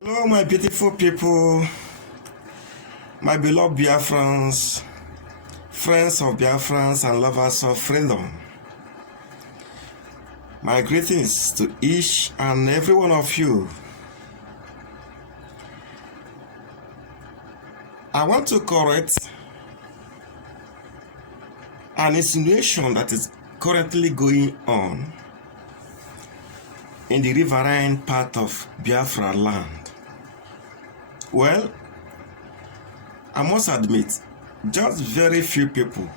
Hello, my beautiful people, my beloved Biafrans, friends of Biafrans and lovers of freedom. My greetings to each and every one of you. I want to correct an insinuation that is currently going on in the riverine part of Biafra land. Well, I must admit, just very few people,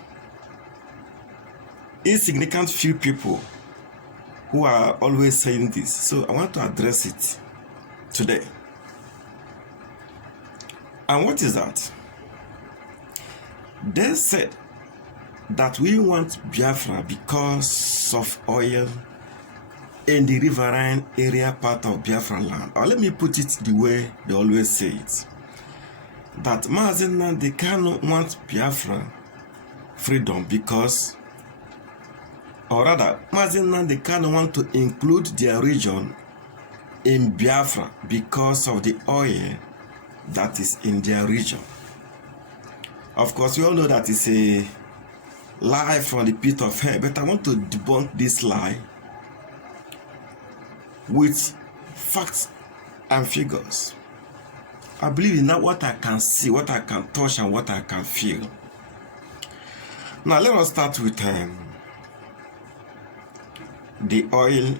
insignificant few people who are always saying this. So I want to address it today. And what is that? They said that we want Biafra because of oil in the riverine area part of Biafra land. Or let me put it the way they always say it. That Mazi Nnamdi Kanu wants Biafra freedom because, or rather, Mazi Nnamdi Kanu want to include their region in Biafra because of the oil that is in their region. Of course, we all know that it's a lie from the pit of hell, but I want to debunk this lie with facts and figures. I believe in that what I can see, what I can touch, and what I can feel. Now let us start with the oil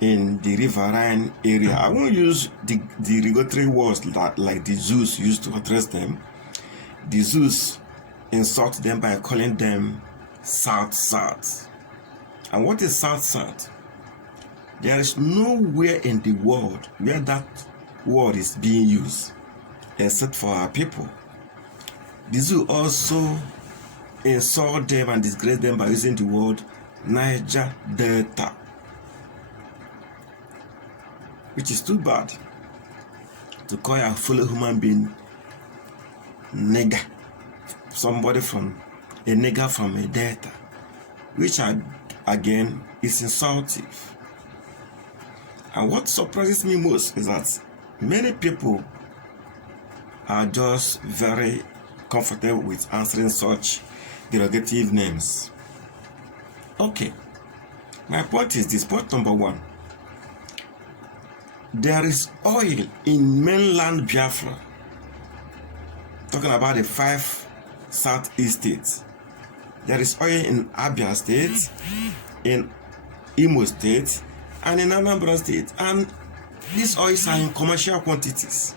in the riverine area. I won't use the derogatory words like the Zeus used to address them. The Zeus insult them by calling them South. And what is South? There is nowhere in the world where that word is being used except for our people. The Zoo also insult them and disgrace them by using the word Niger Delta, which is too bad to call a fellow human being nigger, somebody from a nigger from a delta, which again is insultive. And what surprises me most is that many people are just very comfortable with answering such derogative names. Okay, my point is this. Point number one: there is oil in mainland Biafra. Talking about the 5 southeast states. There is oil in Abia State, in Imo State, and in Anambra State, and these oils are in commercial quantities.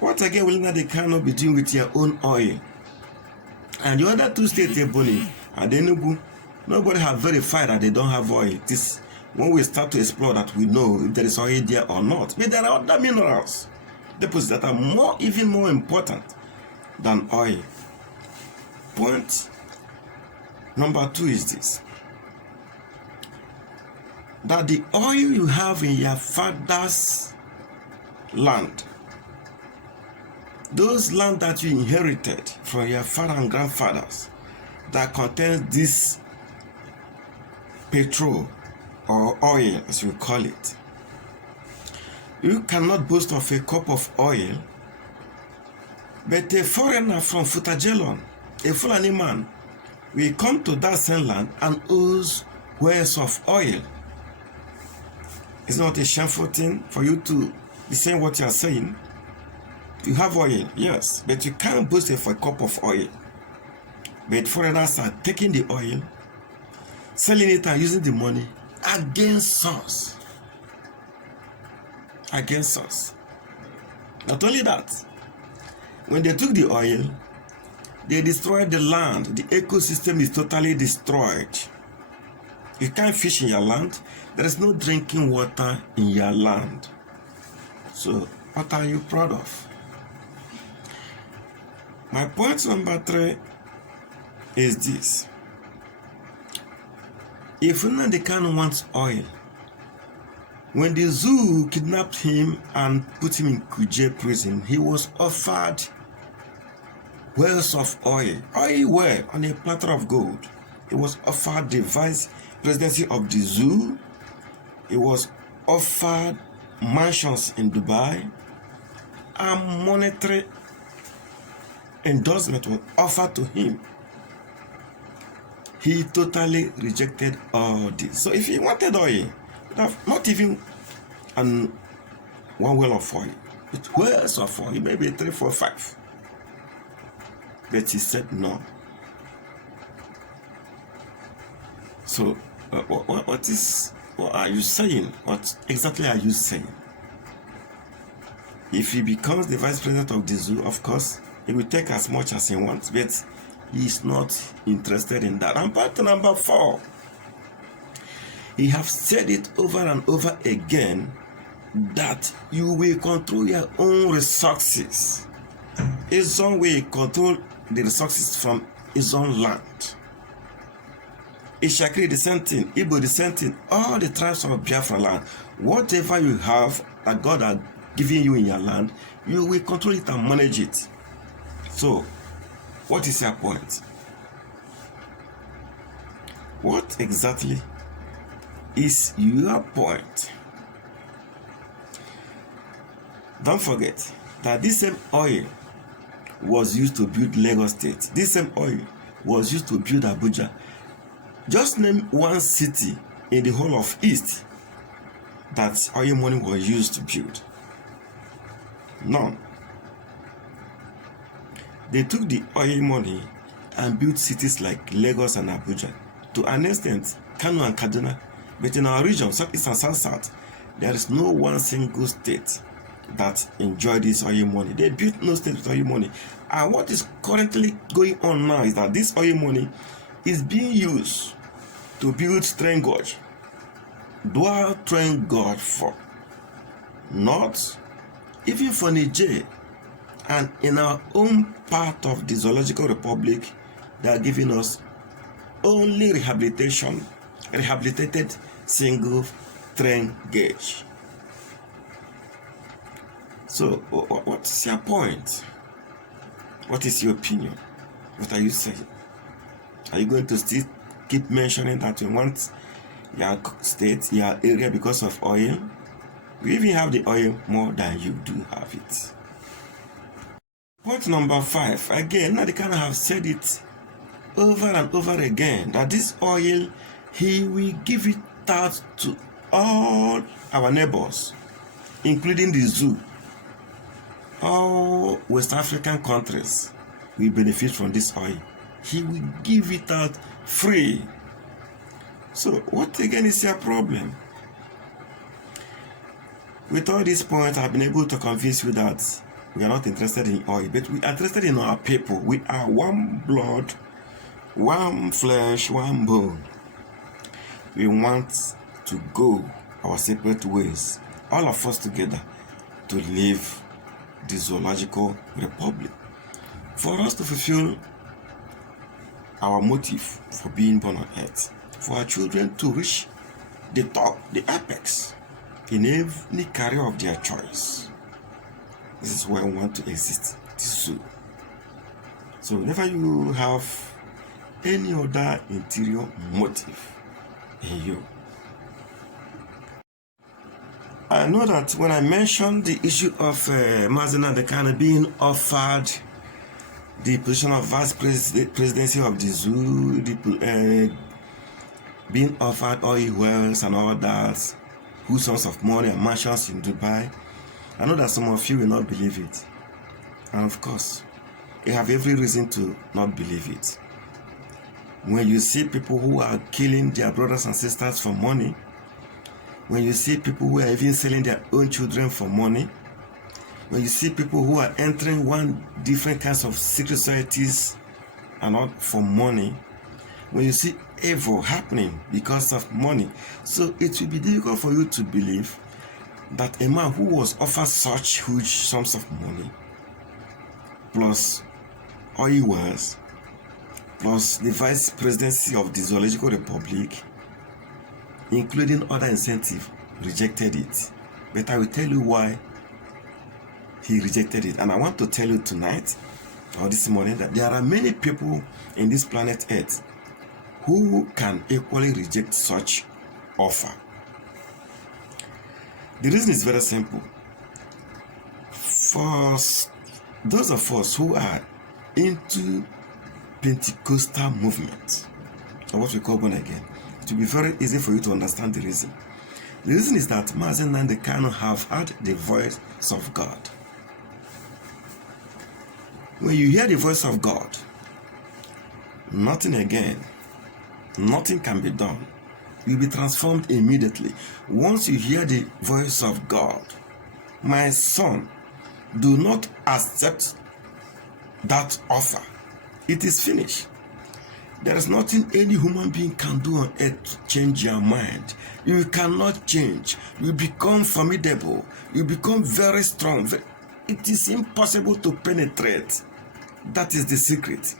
What again will they cannot be doing with your own oil? And the other 2 states, Ebonyi and Enugu, nobody have verified that they don't have oil. This when we start to explore that we know if there is oil there or not. But there are other minerals, deposits that are even more important than oil. Point number 2 is this: that the oil you have in your father's land, those land that you inherited from your father and grandfathers, that contains this petrol or oil, as we call it, you cannot boast of a cup of oil, but a foreigner from Futajelon, a Fulani man, will come to that same land and owes wells of oil. It's not a shameful thing for you to be saying what you are saying. You have oil, yes, but you can't boast of a cup of oil. But foreigners are taking the oil, selling it and using the money against us. Against us. Not only that, when they took the oil, they destroyed the land. The ecosystem is totally destroyed. You can't fish in your land. There is no drinking water in your land. So, what are you proud of? My point number 3 is this. If Nnamdi Kanu wants oil, when the zoo kidnapped him and put him in Kuje prison, he was offered wells of oil well on a platter of gold. He was offered the vice presidency of the zoo. He was offered mansions in Dubai, and monetary endorsement was offered to him. He totally rejected all this. So if he wanted oil, he would have not even one well of oil, but wells of oil, maybe 3, 4, 5. But he said no. So what are you saying? What exactly are you saying? If he becomes the vice president of the zoo, of course, he will take as much as he wants, but he is not interested in that. And part number 4, he has said it over and over again that you will control your own resources. His own will control the resources from his own land. Ishakri, the same thing. Igbo, the same thing. All the tribes of Biafra land, whatever you have that God has given you in your land, you will control it and manage it. So, what is your point? What exactly is your point? Don't forget that this same oil was used to build Lagos State. This same oil was used to build Abuja. Just name one city in the whole of East that oil money was used to build. None. They took the oil money and built cities like Lagos and Abuja. To an extent, Kano and Kaduna. But in our region, Southeast and South, there is no one single state that enjoy this oil money. They built no state with oil money. And what is currently going on now is that this oil money is being used to build train gauge, dual train gauge for North, even for Niger, and in our own part of the Zoological Republic, they are giving us only rehabilitated single train gauge. So, what is your point? What is your opinion? What are you saying? Are you going to still keep mentioning that you want your state, your area because of oil? We even have the oil more than you do have it. Point number 5, again, now they kind of have said it over and over again, that this oil, he will give it out to all our neighbors, including the zoo. All West African countries will benefit from this oil. He will give it out free. So what again is your problem? With all these points, I've been able to convince you that we are not interested in oil, but we are interested in our people. We are one blood, one flesh, one bone. We want to go our separate ways, all of us together, to live the Zoological Republic. For us to fulfill our motive for being born on earth, for our children to reach the top, the apex, in any career of their choice. This is where we want to exist, the zoo. So whenever you have any other interior motive in you, I know that when I mentioned the issue of Mazina Dekane being offered the position of vice presidency of the zoo, being offered oil wells and all that, huge sums of money and mansions in Dubai, I know that some of you will not believe it. And of course, you have every reason to not believe it. When you see people who are killing their brothers and sisters for money, when you see people who are even selling their own children for money, when you see people who are entering different kinds of secret societies and all for money, when you see evil happening because of money, so it will be difficult for you to believe that a man who was offered such huge sums of money, plus oil wells, plus the vice presidency of the Zoological Republic, including other incentives, rejected it. But I will tell you why he rejected it. And I want to tell you tonight, or this morning, that there are many people in this planet Earth who can equally reject such offer. The reason is very simple. For those of us who are into Pentecostal movement, or what we call born again, it will be very easy for you to understand the reason. The reason is that Mazen and the Kano have heard the voice of God. When you hear the voice of God, nothing again, nothing can be done. You'll be transformed immediately. Once you hear the voice of God, my son, do not accept that offer. It is finished. There is nothing any human being can do on earth to change your mind. You cannot change. You become formidable. You become very strong. It is impossible to penetrate. That is the secret.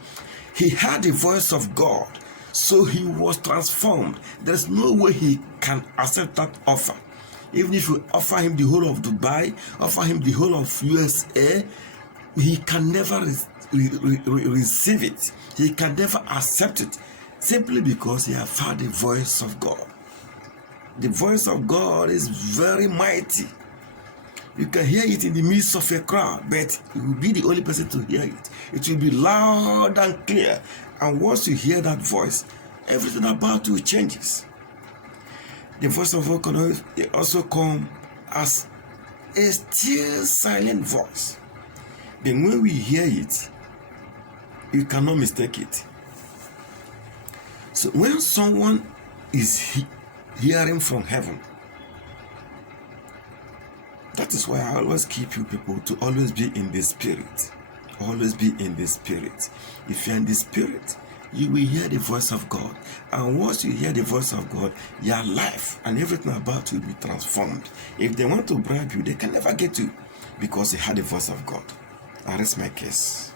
He heard the voice of God, so he was transformed. There is no way he can accept that offer. Even if you offer him the whole of Dubai, offer him the whole of USA, he can never receive it. He can never accept it, simply because he has heard the voice of God. The voice of God is very mighty. You can hear it in the midst of a crowd, but you will be the only person to hear it. It will be loud and clear. And once you hear that voice, everything about you changes. The voice of God can also come as a still silent voice. Then when we hear it, you cannot mistake it. So when someone is hearing from heaven, that is why I always keep you people to always be in the spirit. Always be in the spirit. If you're in the spirit, you will hear the voice of God. And once you hear the voice of God, your life and everything about you will be transformed. If they want to bribe you, they can never get you, because they heard the voice of God. I rest my case.